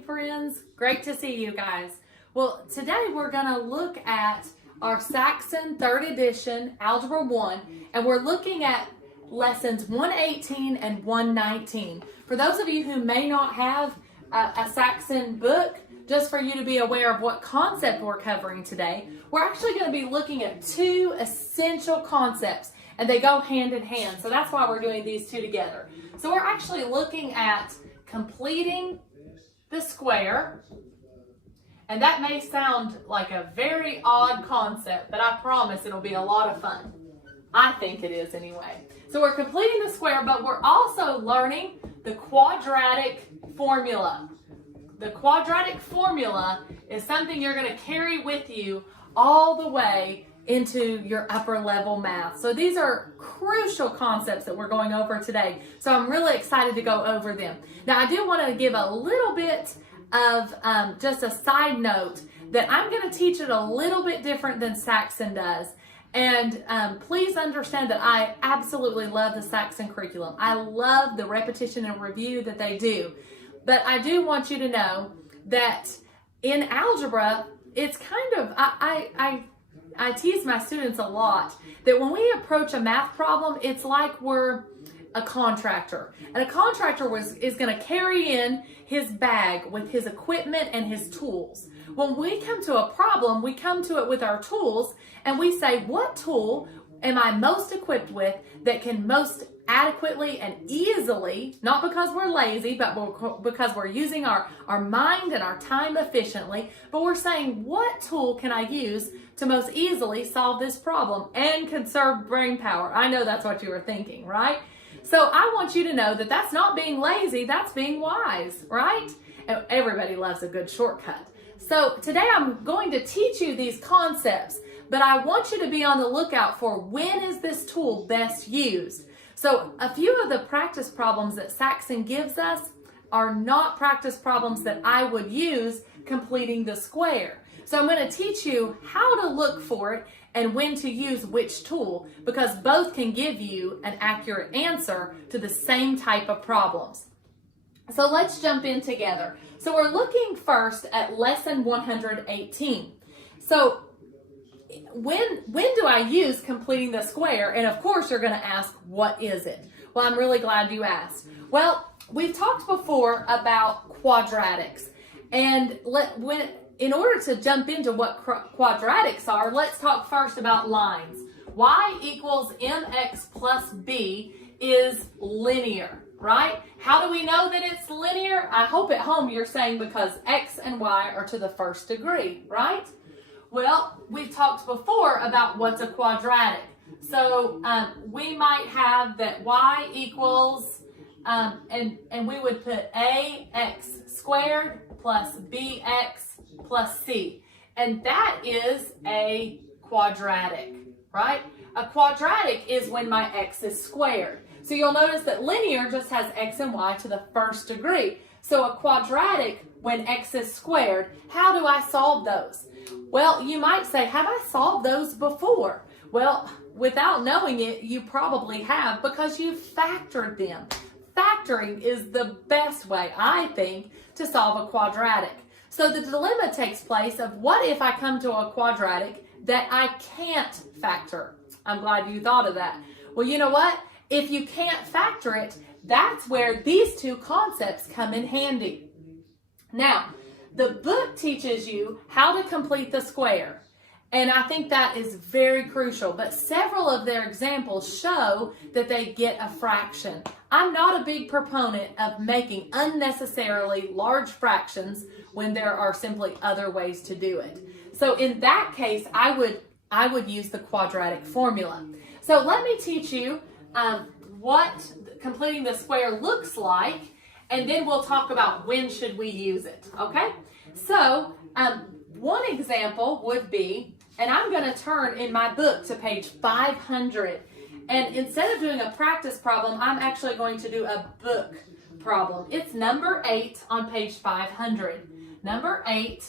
morning, friends. Great to see you guys. Well, today we're going to look at our Saxon 3rd edition, Algebra 1, and we're looking at lessons 118 and 119. For those of you who may not have a Saxon book, just for you to be aware of what concept we're covering today, we're actually going to be looking at two essential concepts, and they go hand in hand. So that's why we're doing these two together. So we're actually looking at completing the square, and that may sound like a very odd concept, but I promise it'll be a lot of fun. I think it is anyway. So we're completing the square, but we're also learning the quadratic formula. The quadratic formula is something you're going to carry with you all the way into your upper level math. So these are crucial concepts that we're going over today. So I'm really excited to go over them. Now I do want to give a little bit of just a side note that I'm going to teach it a little bit different than Saxon does. And please understand that I absolutely love the Saxon curriculum. I love the repetition and review that they do. But I do want you to know that in algebra, it's kind of, I tease my students a lot that when we approach a math problem, it's like we're a contractor. And a contractor is going to carry in his bag with his equipment and his tools. When we come to a problem, we come to it with our tools and we say, what tool am I most equipped with that can most adequately and easily, not because we're lazy, but because we're using our mind and our time efficiently, but we're saying, what tool can I use to most easily solve this problem and conserve brain power? I know that's what you were thinking, right? So I want you to know that that's not being lazy, that's being wise, right? And everybody loves a good shortcut. So today I'm going to teach you these concepts, but I want you to be on the lookout for when is this tool best used. So a few of the practice problems that Saxon gives us are not practice problems that I would use completing the square. So I'm going to teach you how to look for it and when to use which tool, because both can give you an accurate answer to the same type of problems. So let's jump in together. So we're looking first at lesson 118. So when do I use completing the square? And of course you're going to ask, what is it? Well, I'm really glad you asked. Well, we've talked before about quadratics. And in order to jump into what quadratics are, let's talk first about lines. Y equals mx plus b is linear, right? How do we know that it's linear? I hope at home you're saying because x and y are to the first degree, right? Well, we've talked before about what's a quadratic. So we might have that y equals, and we would put ax squared plus bx plus c. And that is a quadratic, right? A quadratic is when my x is squared. So you'll notice that linear just has x and y to the first degree. So a quadratic, when x is squared, how do I solve those? Well, you might say, have I solved those before? Well, without knowing it, you probably have because you factored them. Factoring is the best way, I think, to solve a quadratic. So the dilemma takes place of what if I come to a quadratic that I can't factor? I'm glad you thought of that. Well, you know what? If you can't factor it, that's where these two concepts come in handy. Now, the book teaches you how to complete the square, and I think that is very crucial, but several of their examples show that they get a fraction. I'm not a big proponent of making unnecessarily large fractions when there are simply other ways to do it. So in that case, I would use the quadratic formula. So let me teach you what completing the square looks like, and then we'll talk about when should we use it, okay? So one example would be, and I'm going to turn in my book to page 500, and instead of doing a practice problem, I'm actually going to do a book problem. It's number 8 on page 500. Number 8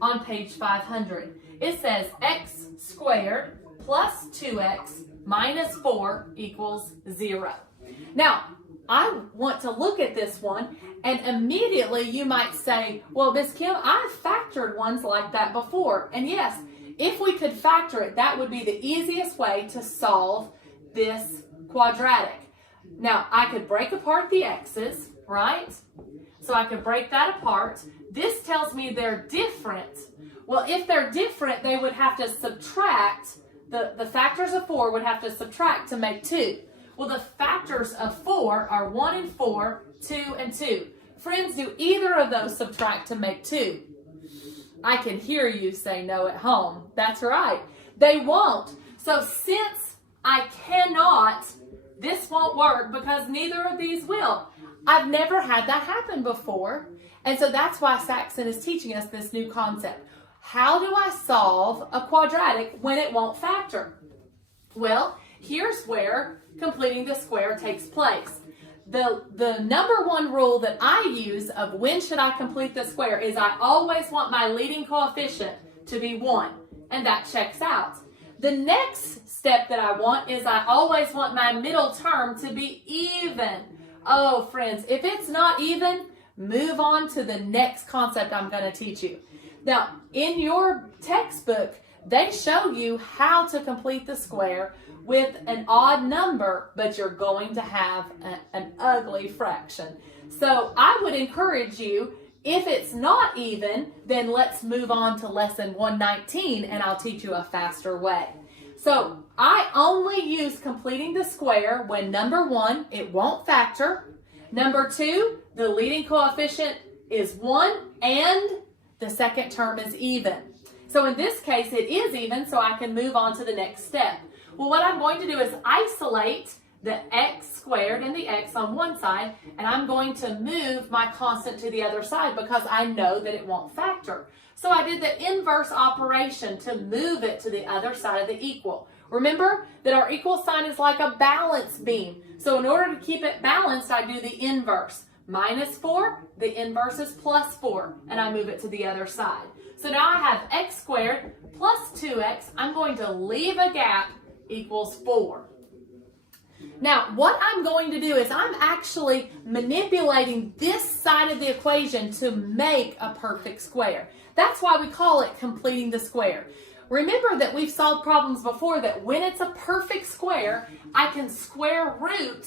on page 500. It says x squared plus 2x minus 4 equals 0. Now, I want to look at this one And immediately you might say, well, Miss Kim, I've factored ones like that before. And yes, if we could factor it, that would be the easiest way to solve this quadratic. Now, I could break apart the x's, right? So I could break that apart. This tells me they're different. Well, if they're different, they would have to subtract, the factors of 4 would have to subtract to make 2. Well, the factors of 4 are 1 and 4, 2 and 2. Friends, do either of those subtract to make 2? I can hear you say no at home. That's right. They won't. So since I cannot, this won't work because neither of these will. I've never had that happen before. And so that's why Saxon is teaching us this new concept. How do I solve a quadratic when it won't factor? Well, here's where completing the square takes place. The number one rule that I use of when should I complete the square is I always want my leading coefficient to be 1, and that checks out. The next step that I want is I always want my middle term to be even. Oh, friends, if it's not even, move on to the next concept I'm going to teach you. Now, in your textbook, they show you how to complete the square with an odd number, but you're going to have an ugly fraction. So I would encourage you, if it's not even, then let's move on to lesson 119 and I'll teach you a faster way. So I only use completing the square when number 1, it won't factor. Number 2, the leading coefficient is 1 and the second term is even. So in this case, it is even, so I can move on to the next step. Well, what I'm going to do is isolate the x squared and the x on one side, and I'm going to move my constant to the other side because I know that it won't factor. So I did the inverse operation to move it to the other side of the equal. Remember that our equal sign is like a balance beam. So in order to keep it balanced, I do the inverse. Minus 4, the inverse is plus 4, and I move it to the other side. So now I have x squared plus 2x. I'm going to leave a gap equals 4. Now, what I'm going to do is I'm actually manipulating this side of the equation to make a perfect square. That's why we call it completing the square. Remember that we've solved problems before that when it's a perfect square, I can square root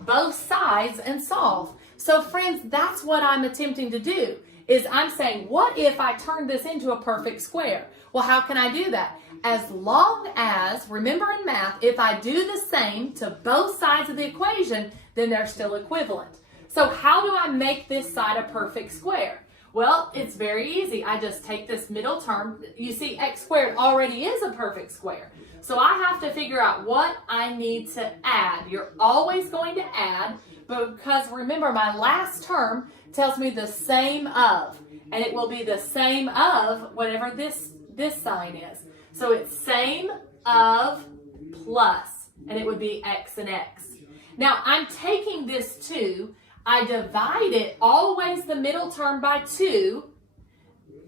both sides and solve. So friends, that's what I'm attempting to do, is I'm saying, what if I turn this into a perfect square? Well, how can I do that? As long as, remember in math, if I do the same to both sides of the equation, then they're still equivalent. So how do I make this side a perfect square? Well, it's very easy. I just take this middle term. You see, x squared already is a perfect square. So I have to figure out what I need to add. You're always going to add, because remember, my last term tells me the same of, and it will be the same of whatever this sign is. So it's same of plus, and it would be x and x. Now, I'm taking this 2, I divide it, always the middle term, by 2.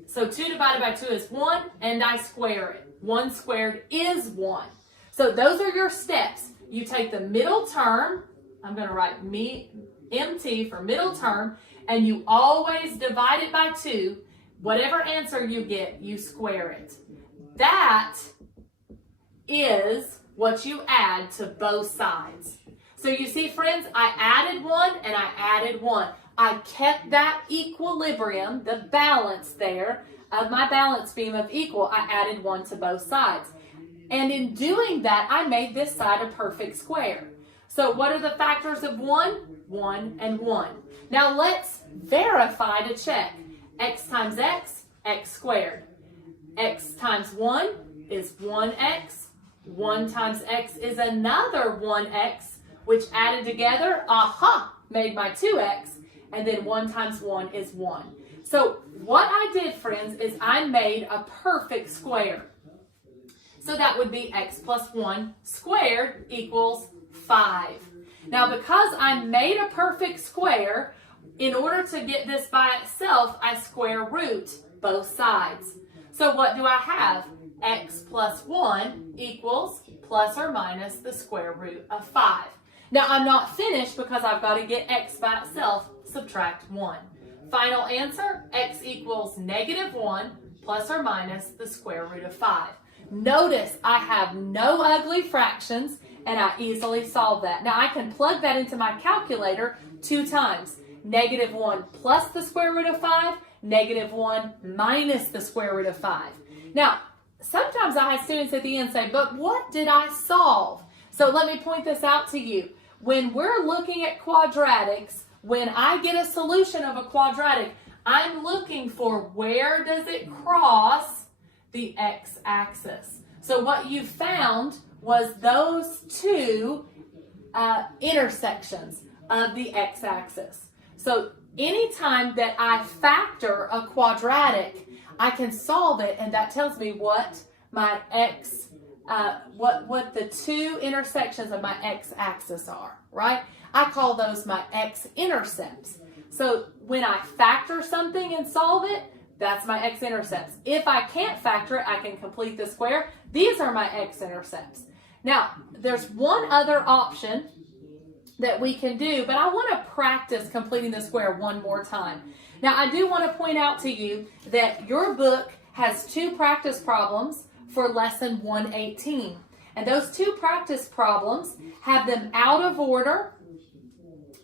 So 2 divided by 2 is 1, and I square it. 1 squared is 1. So those are your steps. You take the middle term, I'm going to write MT for middle term, and you always divide it by 2. Whatever answer you get, you square it. That is what you add to both sides. So you see, friends, I added 1 and I added 1. I kept that equilibrium, the balance there of my balance beam of equal. I added 1 to both sides. And in doing that, I made this side a perfect square. So what are the factors of 1? 1 and 1. Now let's verify to check. X times x, x squared. X times 1 is 1x. 1 times x is another 1x, which added together, made my 2x. And then 1 times 1 is 1. So what I did, friends, is I made a perfect square. So that would be x plus 1 squared equals 5. Now, because I made a perfect square, in order to get this by itself, I square root both sides. So what do I have? X plus 1 equals plus or minus the square root of 5. Now, I'm not finished because I've got to get x by itself. subtract 1. Final answer, x equals -1 plus or minus the square root of 5. Notice I have no ugly fractions, and I easily solve that. Now I can plug that into my calculator 2 times. -1 plus the square root of 5, -1 minus the square root of 5. Now, sometimes I have students at the end say, but what did I solve? So let me point this out to you. When we're looking at quadratics, when I get a solution of a quadratic, I'm looking for where does it cross the x-axis. So what you found was those 2 intersections of the x-axis. So anytime that I factor a quadratic, I can solve it, and that tells me what my what the 2 intersections of my x-axis are, right? I call those my x-intercepts. So when I factor something and solve it, that's my x-intercepts. If I can't factor it, I can complete the square. These are my x-intercepts. Now, there's one other option that we can do, but I want to practice completing the square one more time. Now, I do want to point out to you that your book has 2 practice problems for lesson 118. And those 2 practice problems have them out of order,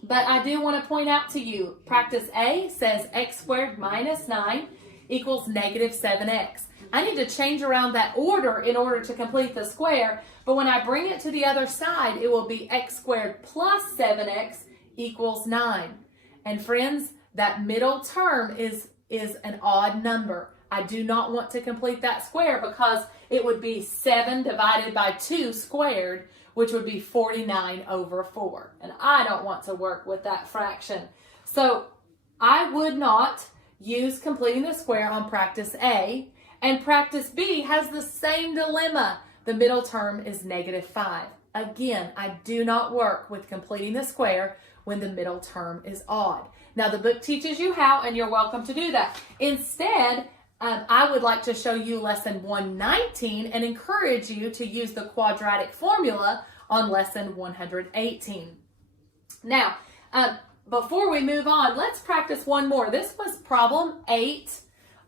but I do want to point out to you, practice A says x squared minus 9 equals -7x. I need to change around that order in order to complete the square, but when I bring it to the other side, it will be x squared plus 7x equals 9. And friends, that middle term is an odd number. I do not want to complete that square because it would be 7 divided by 2 squared, which would be 49 over 4. And I don't want to work with that fraction. So I would not use completing the square on practice A. And practice B has the same dilemma. The middle term is -5. Again, I do not work with completing the square when the middle term is odd. Now, the book teaches you how, and you're welcome to do that. Instead, I would like to show you lesson 119 and encourage you to use the quadratic formula on lesson 118. Now, before we move on, let's practice one more. This was problem 8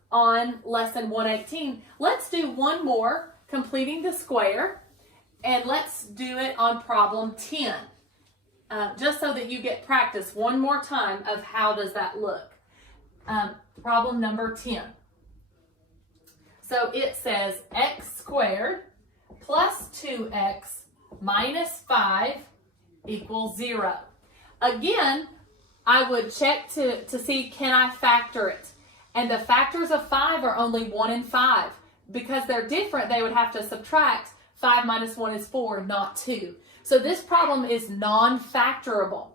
on lesson 118. Let's do one more, completing the square, and let's do it on problem 10. Just so that you get practice one more time of how does that look. Problem number 10. So it says x squared plus 2x minus 5 equals 0. Again, I would check to see, can I factor it? And the factors of 5 are only 1 and 5. Because they're different, they would have to subtract. 5 minus 1 is 4, not 2. So this problem is non-factorable.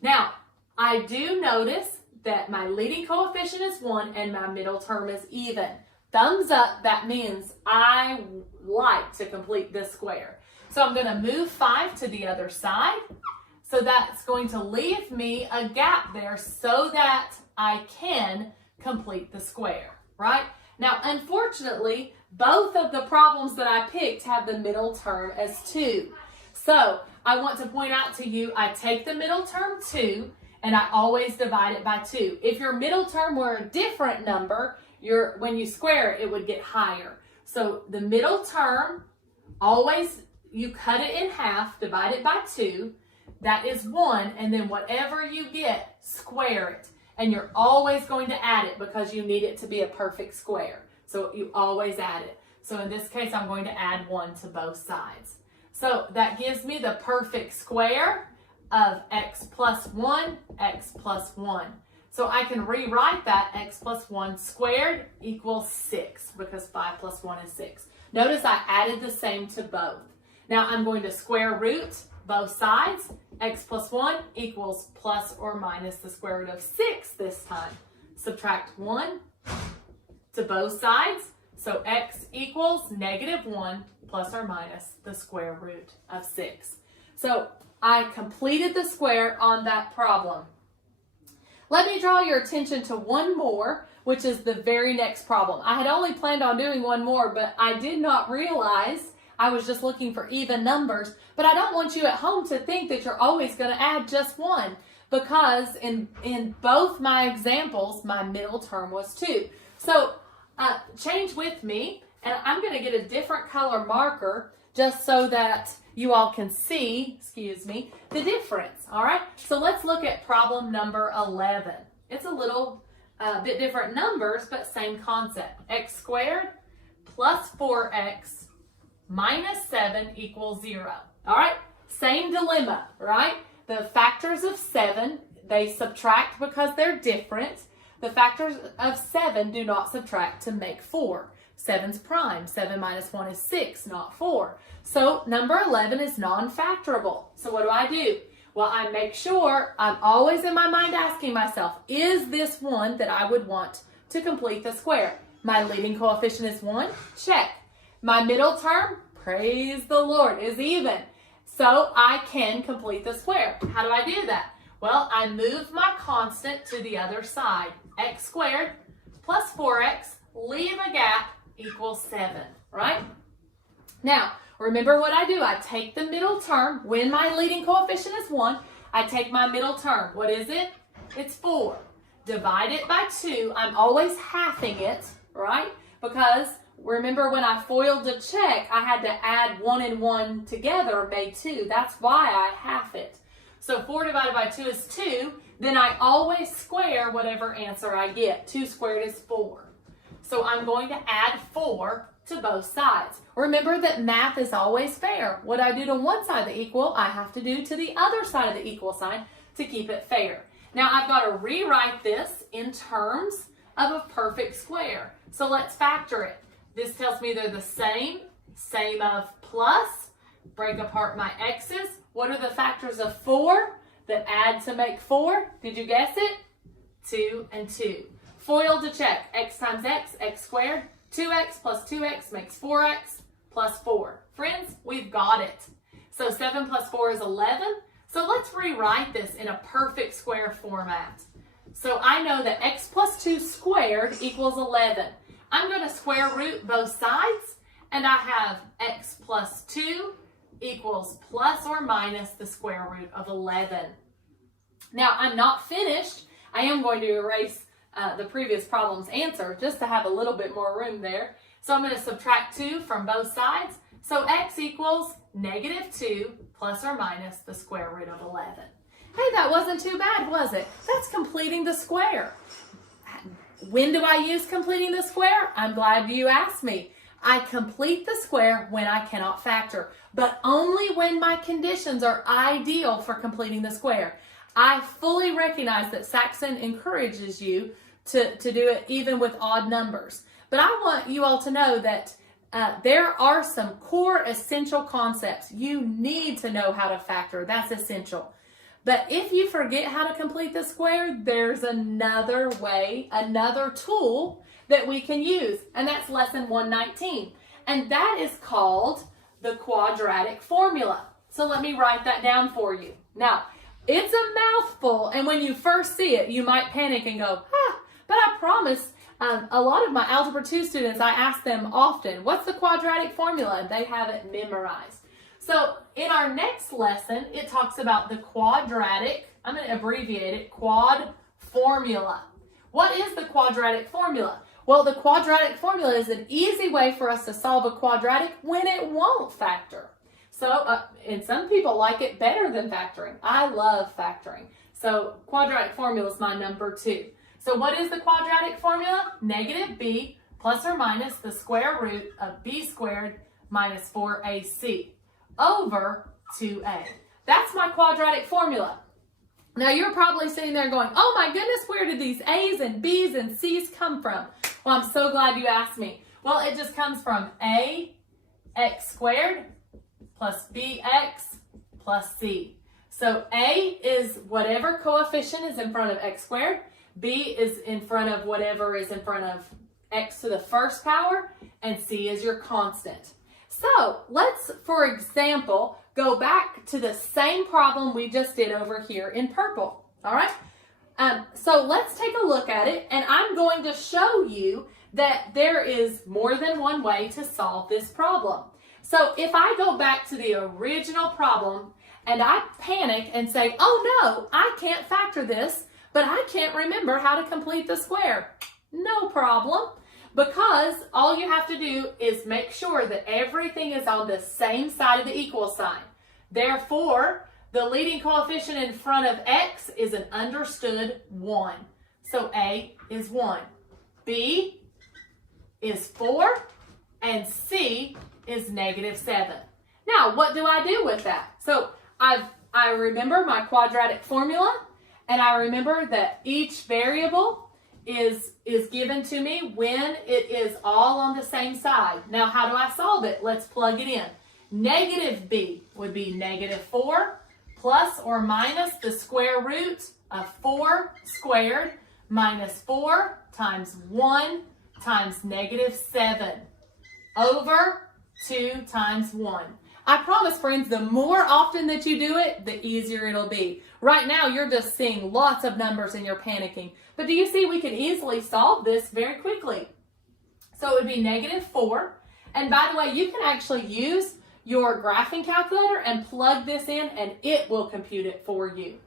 Now, I do notice that my leading coefficient is 1 and my middle term is even. Thumbs up, that means I like to complete this square. So I'm going to move 5 to the other side. So that's going to leave me a gap there so that I can complete the square, right? Now, unfortunately, both of the problems that I picked have the middle term as 2. So I want to point out to you, I take the middle term 2 and I always divide it by 2. If your middle term were a different number, when you square it, it would get higher. So the middle term, always you cut it in half, divide it by 2. That is 1, and then whatever you get, square it. And you're always going to add it because you need it to be a perfect square. So you always add it. So in this case, I'm going to add 1 to both sides. So that gives me the perfect square of x plus 1, x plus 1. So I can rewrite that x plus 1 squared equals 6 because 5 plus 1 is 6. Notice I added the same to both. Now I'm going to square root both sides. X plus 1 equals plus or minus the square root of 6 this time. Subtract 1 to both sides. So x equals -1 plus or minus the square root of 6. So I completed the square on that problem. Let me draw your attention to one more, which is the very next problem. I had only planned on doing one more, but I did not realize I was just looking for even numbers. But I don't want you at home to think that you're always going to add just 1, because in both my examples, my middle term was 2. So change with me, and I'm going to get a different color marker just so that you all can see, the difference, all right? So let's look at problem number 11. It's a little bit different numbers, but same concept. X squared plus 4x minus 7 equals 0. All right, same dilemma, right? The factors of 7, they subtract because they're different. The factors of 7 do not subtract to make 4. 7's prime. 7 minus 1 is 6, not 4. So number 11 is non-factorable. So what do? Well, I make sure I'm always in my mind asking myself, is this one that I would want to complete the square? My leading coefficient is 1, check. My middle term, praise the Lord, is even. So I can complete the square. How do I do that? Well, I move my constant to the other side. X squared plus 4x, leave a gap, equals 7, right? Now, remember what I do. I take the middle term. When my leading coefficient is 1, I take my middle term. What is it? It's 4. Divide it by 2. I'm always halving it, right? Because remember when I foiled the check, I had to add 1 and 1 together, made 2. That's why I half it. So 4 divided by 2 is 2. Then I always square whatever answer I get. 2 squared is 4. So I'm going to add 4 to both sides. Remember that math is always fair. What I do to one side of the equal, I have to do to the other side of the equal sign to keep it fair. Now I've got to rewrite this in terms of a perfect square. So let's factor it. This tells me they're the same of plus, break apart my x's. What are the factors of 4 that add to make 4? Did you guess it? 2 and 2. FOIL to check. X times x, x squared. 2x plus 2x makes 4x plus 4. Friends, we've got it. So 7 plus 4 is 11. So let's rewrite this in a perfect square format. So I know that x plus 2 squared equals 11. I'm going to square root both sides, and I have x plus 2 equals plus or minus the square root of 11. Now, I'm not finished. I am going to erase the previous problem's answer just to have a little bit more room there. So I'm going to subtract 2 from both sides. So x equals negative 2 plus or minus the square root of 11. Hey, that wasn't too bad, was it? That's completing the square. When do I use completing the square? I'm glad you asked me. I complete the square when I cannot factor, but only when my conditions are ideal for completing the square. I fully recognize that Saxon encourages you to do it even with odd numbers. But I want you all to know that there are some core essential concepts. You need to know how to factor. That's essential. But if you forget how to complete the square, there's another way, another tool that we can use, and that's lesson 119. And that is called the quadratic formula. So let me write that down for you. Now, it's a mouthful, and when you first see it, you might panic and go, but I promise a lot of my Algebra 2 students, I ask them often, what's the quadratic formula? And they have it memorized. So in our next lesson, it talks about the quadratic, I'm going to abbreviate it, quad formula. What is the quadratic formula? Well, the quadratic formula is an easy way for us to solve a quadratic when it won't factor. So, and some people like it better than factoring. I love factoring. So quadratic formula is my number 2. So what is the quadratic formula? Negative b plus or minus the square root of b squared minus 4ac over 2a. That's my quadratic formula. Now you're probably sitting there going, oh my goodness, where did these a's and b's and c's come from? Well, I'm so glad you asked me. Well, it just comes from a x squared plus bx plus c. So a is whatever coefficient is in front of x squared. B is in front of whatever is in front of x to the first power, and c is your constant. So let's, for example, go back to the same problem we just did over here in purple. All right. So let's take a look at it, and I'm going to show you that there is more than one way to solve this problem. So if I go back to the original problem and I panic and say, oh no, I can't factor this, but I can't remember how to complete the square. No problem, because all you have to do is make sure that everything is on the same side of the equal sign. Therefore, the leading coefficient in front of x is an understood 1. So A is 1. B is 4. And C is -7. Now, what do I do with that? So I remember my quadratic formula, and I remember that each variable is given to me when it is all on the same side. Now, how do I solve it? Let's plug it in. Negative B would be -4 plus or minus the square root of 4 squared minus 4 times 1 times -7 over 2 times 1. I promise, friends, the more often that you do it, the easier it'll be. Right now, you're just seeing lots of numbers and you're panicking. But do you see we can easily solve this very quickly? So it would be -4. And by the way, you can actually use your graphing calculator and plug this in and it will compute it for you.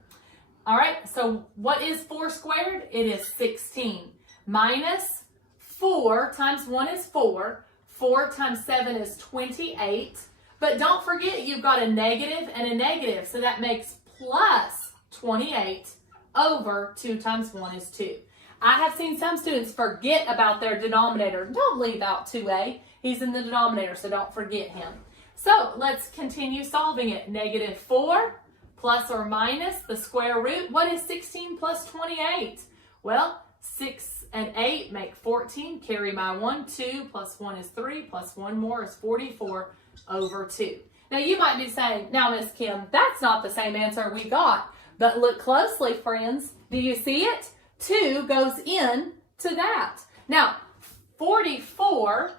All right, so what is 4 squared? It is 16. Minus 4 times 1 is 4. 4 times 7 is 28. But don't forget you've got a negative and a negative, so that makes plus 28 over 2 times 1 is 2. I have seen some students forget about their denominator. Don't leave out 2a. He's in the denominator, so don't forget him. So let's continue solving it. -4 plus or minus the square root. What is 16 plus 28? Well, 6 and 8 make 14. Carry my 1. 2 plus 1 is 3 plus 1 more is 44 over 2. Now you might be saying, now Miss Kim, that's not the same answer we got. But look closely, friends. Do you see it? 2 goes in to that. Now, 44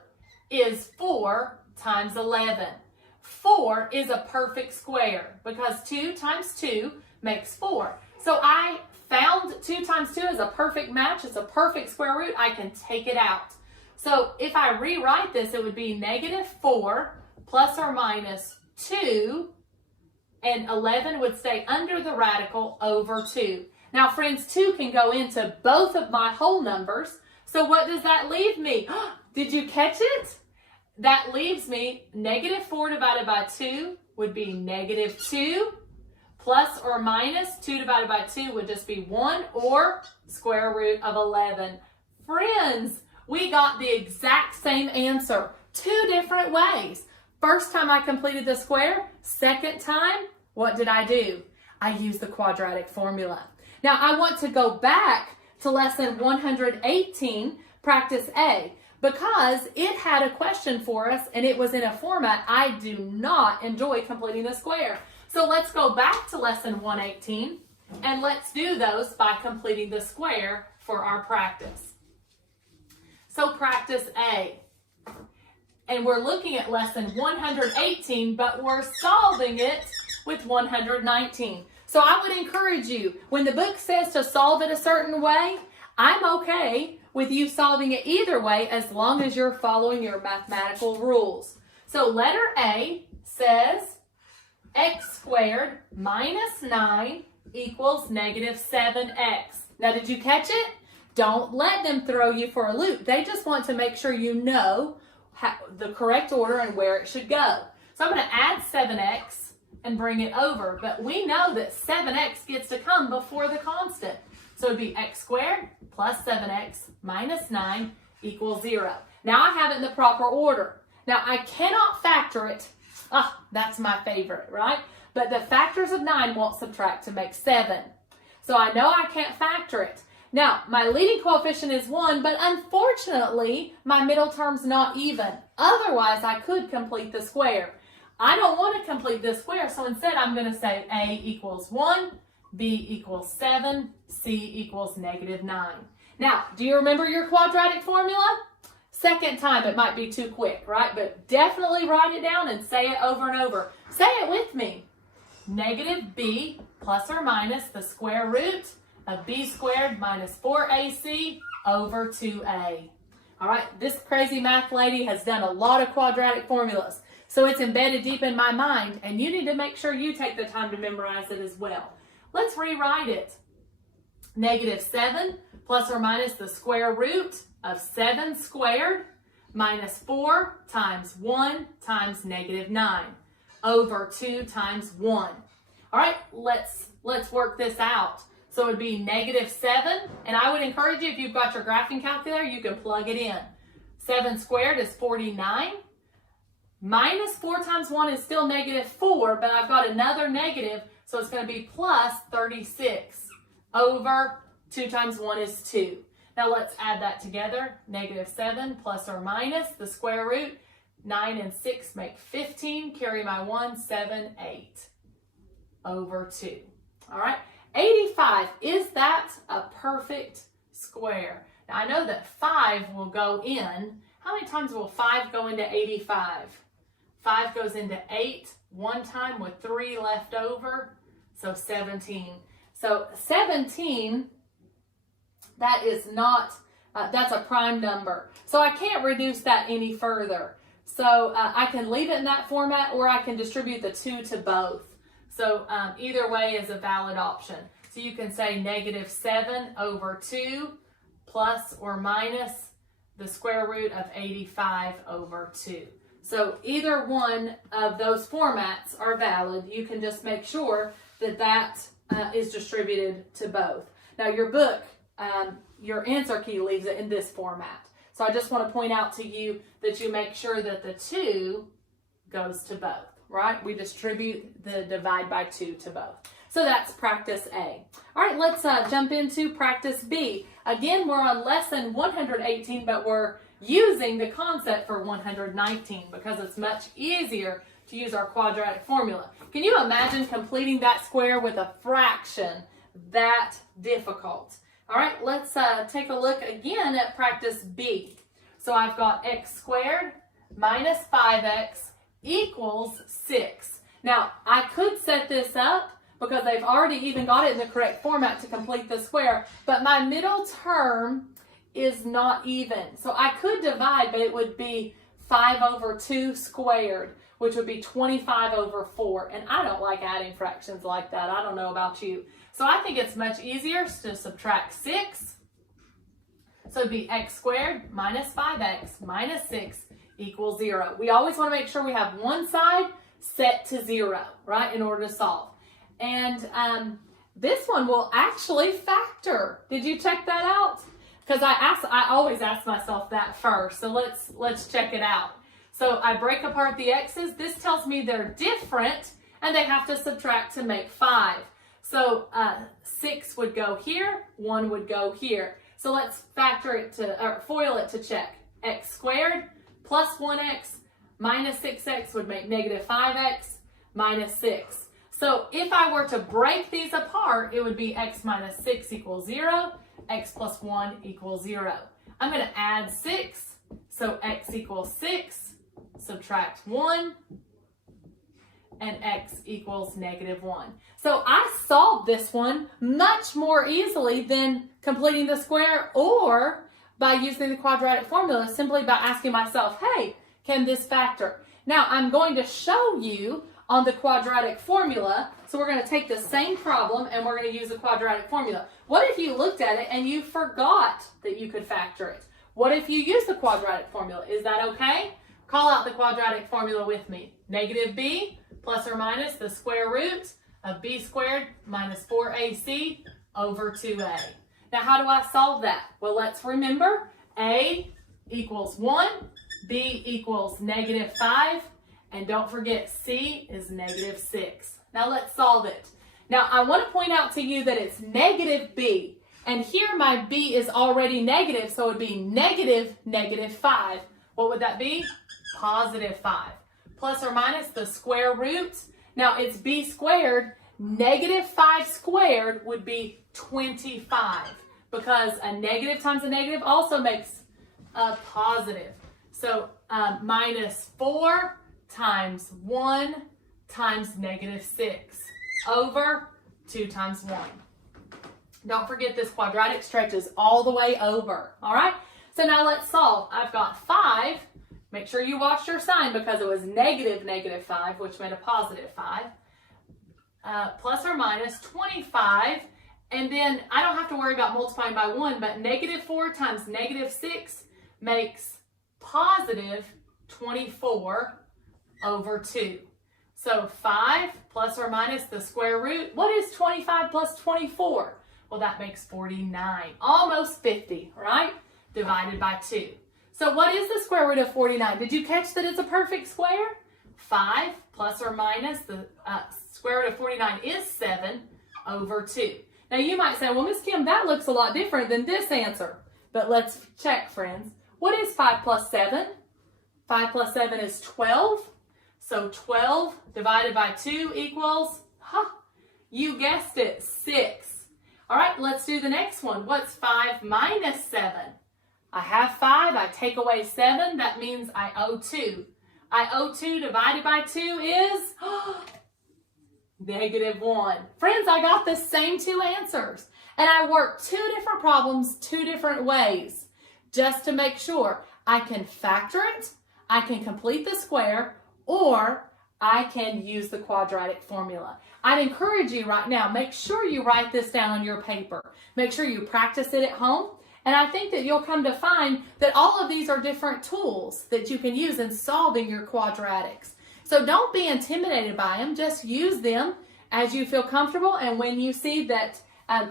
is 4 times 11. 4 is a perfect square because 2 times 2 makes 4. So I found 2 times 2 is a perfect match. It's a perfect square root. I can take it out. So if I rewrite this, it would be -4 plus or minus 2, and 11 would stay under the radical over 2. Now, friends, 2 can go into both of my whole numbers. So what does that leave me? Did you catch it? That leaves me -4 divided by 2 would be -2. Plus or minus 2 divided by 2 would just be 1, or square root of 11. Friends, we got the exact same answer 2 different ways. First time I completed the square. Second time, what did I do? I used the quadratic formula. Now I want to go back to lesson 118, practice A, because it had a question for us and it was in a format I do not enjoy completing the square. So let's go back to lesson 118 and let's do those by completing the square for our practice. So practice A. And we're looking at lesson 118, but we're solving it with 119. So I would encourage you, when the book says to solve it a certain way, I'm okay with you solving it either way as long as you're following your mathematical rules. So letter A says x squared minus 9 equals -7x. Now, did you catch it? Don't let them throw you for a loop. They just want to make sure you know the correct order and where it should go. So I'm going to add 7x and bring it over, but we know that 7x gets to come before the constant. So it'd be x squared plus 7x minus 9 equals 0. Now I have it in the proper order. Now I cannot factor it. That's my favorite, right? But the factors of 9 won't subtract to make 7. So I know I can't factor it. Now, my leading coefficient is 1, but unfortunately, my middle term's not even. Otherwise, I could complete the square. I don't want to complete this square, so instead I'm going to say A equals 1, B equals 7, C equals -9. Now, do you remember your quadratic formula? Second time, it might be too quick, right? But definitely write it down and say it over and over. Say it with me. -b plus or minus the square root of b squared minus 4ac over 2a. All right, this crazy math lady has done a lot of quadratic formulas. So it's embedded deep in my mind, and you need to make sure you take the time to memorize it as well. Let's rewrite it. -7 plus or minus the square root of 7 squared minus 4 times 1 times -9 over 2 times 1. All right, let's work this out. So it would be -7, and I would encourage you, if you've got your graphing calculator, you can plug it in. 7 squared is 49. Minus 4 times 1 is still -4, but I've got another negative, so it's going to be plus 36 over 2 times 1 is 2. Now let's add that together. -7 plus or minus the square root. 9 and 6 make 15. Carry my 1, 7, 8 over 2. All right. 85, is that a perfect square? Now I know that 5 will go in. How many times will 5 go into 85? 5 goes into 8 one time with 3 left over, so 17. So 17, that is not, that's a prime number. So I can't reduce that any further. So I can leave it in that format, or I can distribute the 2 to both. So either way is a valid option. So you can say -7 over 2 plus or minus the square root of 85 over 2. So either one of those formats are valid. You can just make sure that that is distributed to both. Now your book, your answer key leaves it in this format. So I just want to point out to you that you make sure that the 2 goes to both, right? We distribute the divide by 2 to both. So that's practice A. All right, let's jump into practice B. Again, we're on lesson 118, but we're using the concept for 119 because it's much easier to use our quadratic formula. Can you imagine completing that square with a fraction that difficult? All right, let's take a look again at practice B. So I've got x squared minus 5x equals 6. Now, I could set this up because they've already even got it in the correct format to complete the square, but my middle term is not even. So I could divide, but it would be 5 over 2 squared, which would be 25 over 4. And I don't like adding fractions like that. I don't know about you. So I think it's much easier to subtract 6. So it'd be x squared minus 5x minus 6 equals 0. We always want to make sure we have one side set to 0, right, in order to solve. And this one will actually factor. Did you check that out? Because I always ask myself that first. So let's check it out. So I break apart the x's. This tells me they're different and they have to subtract to make 5. So 6 would go here, 1 would go here. So let's factor it to, or FOIL it to check. X squared plus 1x minus 6x would make negative 5x minus 6. So if I were to break these apart, it would be x minus 6 equals 0, x plus 1 equals 0. I'm going to add 6, so x equals 6, subtract 1, and x equals negative 1. So I solved this one much more easily than completing the square or by using the quadratic formula, simply by asking myself, hey, can this factor? Now I'm going to show you on the quadratic formula. So we're going to take the same problem and we're going to use the quadratic formula. What if you looked at it and you forgot that you could factor it? What if you use the quadratic formula? Is that okay? Call out the quadratic formula with me. Negative b plus or minus the square root of b squared minus 4ac over 2a. Now how do I solve that? Well, let's remember a equals 1, b equals negative 5, and don't forget c is negative 6. Now let's solve it. Now I want to point out to you that it's negative b, and here my b is already negative, so it would be negative 5. What would that be? Positive 5. Plus or minus the square root. Now it's b squared. Negative 5 squared would be 25, because a negative times a negative also makes a positive. So minus 4 times 1 times negative 6 over 2 times 1. Don't forget this quadratic stretches all the way over. All right, so now let's solve. I've got 5 Make sure you watch your sign because it was -5, which made a +5, plus or minus 25. And then I don't have to worry about multiplying by 1, but -4 times -6 makes +24/2. So 5 plus or minus the square root. What is 25 plus 24? Well, that makes 49, almost 50, right? Divided by 2. So what is the square root of 49? Did you catch that it's a perfect square? 5 plus or minus the square root of 49 is 7/2. Now you might say, well, Miss Kim, that looks a lot different than this answer. But let's check, friends. What is 5 plus 7? 5 plus 7 is 12. So 12 divided by 2 equals, you guessed it, 6. All right, let's do the next one. What's 5 minus 7? I have 5, I take away 7, that means I owe 2. I owe 2 divided by 2 is -1. Friends, I got the same 2 answers. And I worked 2 different problems 2 different ways just to make sure I can factor it, I can complete the square, or I can use the quadratic formula. I'd encourage you right now, make sure you write this down on your paper. Make sure you practice it at home. And I think that you'll come to find that all of these are different tools that you can use in solving your quadratics. So don't be intimidated by them. Just use them as you feel comfortable and when you see that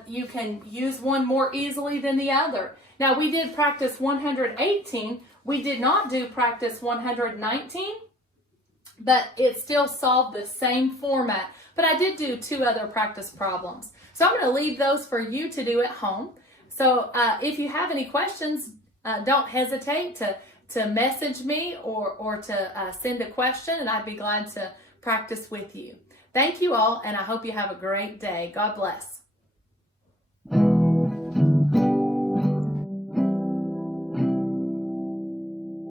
you can use one more easily than the other. Now, we did practice 118. We did not do practice 119, but it still solved the same format. But I did do 2 other practice problems. So I'm going to leave those for you to do at home. So if you have any questions, don't hesitate to message me or to send a question, and I'd be glad to practice with you. Thank you all, and I hope you have a great day. God bless.